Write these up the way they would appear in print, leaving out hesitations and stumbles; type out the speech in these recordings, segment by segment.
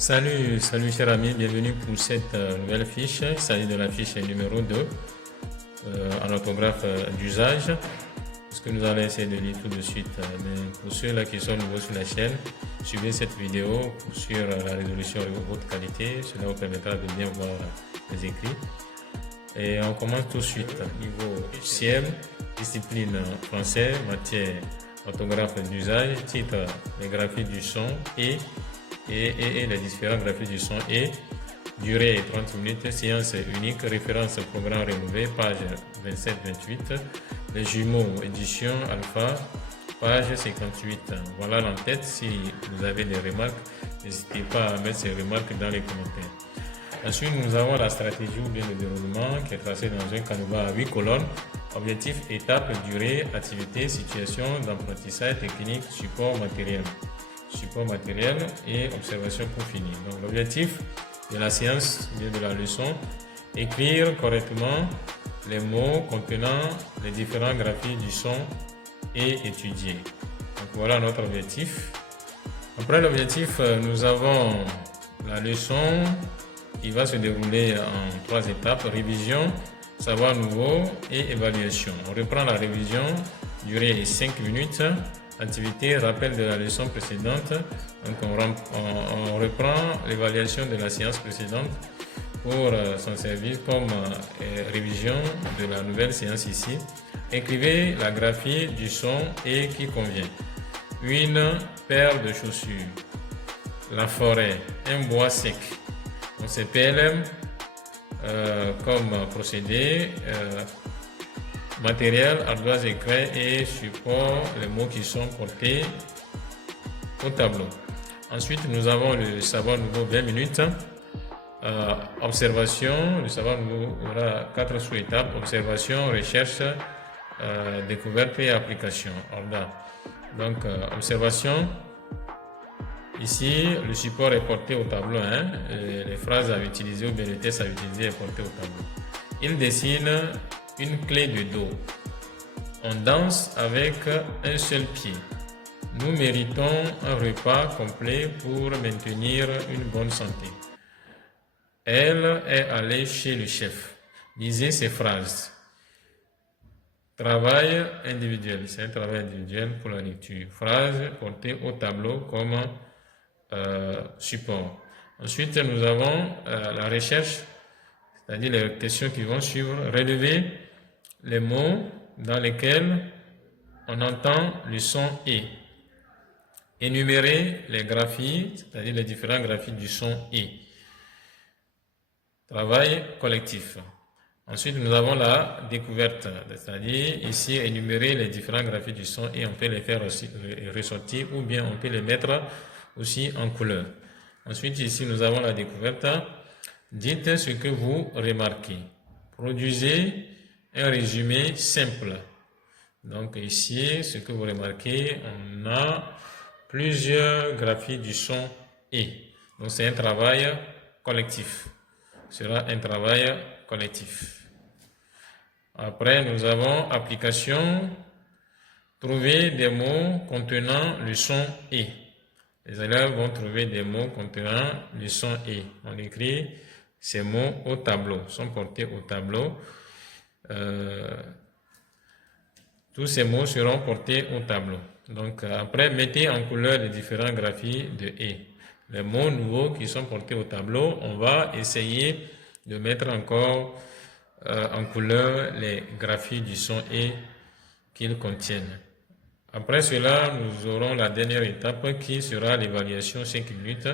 Salut chers amis, bienvenue pour cette nouvelle fiche. Il s'agit de la fiche numéro 2 en orthographe d'usage. Ce que nous allons essayer de lire tout de suite. Mais pour ceux-là qui sont nouveaux sur la chaîne, suivez cette vidéo sur la résolution de haute qualité. Cela vous permettra de bien voir les écrits. Et on commence tout de suite. Niveau CM, discipline français, matière orthographe d'usage, titre les graphies du son et les différents graphies du son et durée 30 minutes, séance unique, référence programme renouvelé, page 27-28, les jumeaux édition alpha, page 58. Voilà l'entête. Si vous avez des remarques, n'hésitez pas à mettre ces remarques dans les commentaires. Ensuite, nous avons la stratégie ou bien le déroulement qui est tracé dans un canevas à 8 colonnes. Objectif, étape, durée, activité, situation d'apprentissage, technique, support matériel et observation pour finir. Donc l'objectif de la séance de la leçon, écrire correctement les mots contenant les différents graphies du son et étudier. Donc voilà notre objectif. Après l'objectif, nous avons la leçon qui va se dérouler en 3 étapes: révision, savoir nouveau et évaluation. On reprend la révision, durée 5 minutes. Activité, rappel de la leçon précédente. Donc on reprend l'évaluation de la séance précédente pour s'en servir comme révision de la nouvelle séance ici. Écrivez la graphie du son et qui convient. Une paire de chaussures. La forêt. Un bois sec. Donc c'est PLM comme procédé. Matériel, ardoise, écrit et support, les mots qui sont portés au tableau. Ensuite, nous avons le savoir nouveau 20 minutes. Observation, le savoir nouveau aura 4 sous-étapes: observation, recherche, découverte et application. Donc, observation. Ici, le support est porté au tableau. Les phrases à utiliser ou bien le texte à utiliser est porté au tableau. Il dessine une clé de dos. On danse avec un seul pied. Nous méritons un repas complet pour maintenir une bonne santé. Elle est allée chez le chef. Lisez ces phrases. Travail individuel. C'est un travail individuel pour la lecture. Phrases portées au tableau comme support. Ensuite, nous avons la recherche, c'est-à-dire les questions qui vont suivre. Relever les mots dans lesquels on entend le son et. Énumérer les graphies, c'est-à-dire les différents graphies du son et. Travail collectif. Ensuite, nous avons la découverte, c'est-à-dire ici énumérer les différents graphies du son et on peut les faire aussi ressortir ou bien on peut les mettre aussi en couleur. Ensuite, ici, nous avons la découverte. Dites ce que vous remarquez. Produisez un résumé simple. Donc ici, ce que vous remarquez, on a plusieurs graphies du son et. Donc c'est un travail collectif. Ce sera un travail collectif. Après, nous avons application. Trouver des mots contenant le son et. Les élèves vont trouver des mots contenant le son et. On écrit ces mots au tableau, sont portés au tableau. Tous ces mots seront portés au tableau. Donc après, mettez en couleur les différents graphies de et. Les mots nouveaux qui sont portés au tableau, on va essayer de mettre encore en couleur les graphies du son et qu'ils contiennent. Après cela, nous aurons la dernière étape qui sera l'évaluation 5 minutes.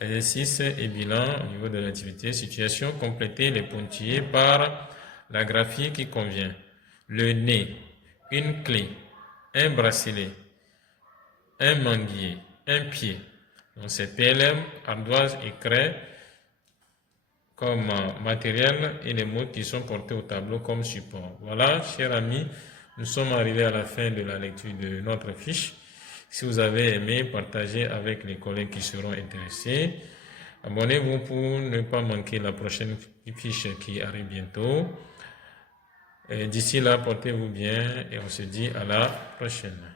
Exercice et bilan au niveau de l'activité. Situation, compléter les pointillés par la graphie qui convient. Le nez, une clé, un bracelet, un manguier, un pied. Donc c'est PLM, ardoise et craie comme matériel et les mots qui sont portés au tableau comme support. Voilà, chers amis, nous sommes arrivés à la fin de la lecture de notre fiche. Si vous avez aimé, partagez avec les collègues qui seront intéressés. Abonnez-vous pour ne pas manquer la prochaine fiche qui arrive bientôt. D'ici là, portez-vous bien et on se dit à la prochaine.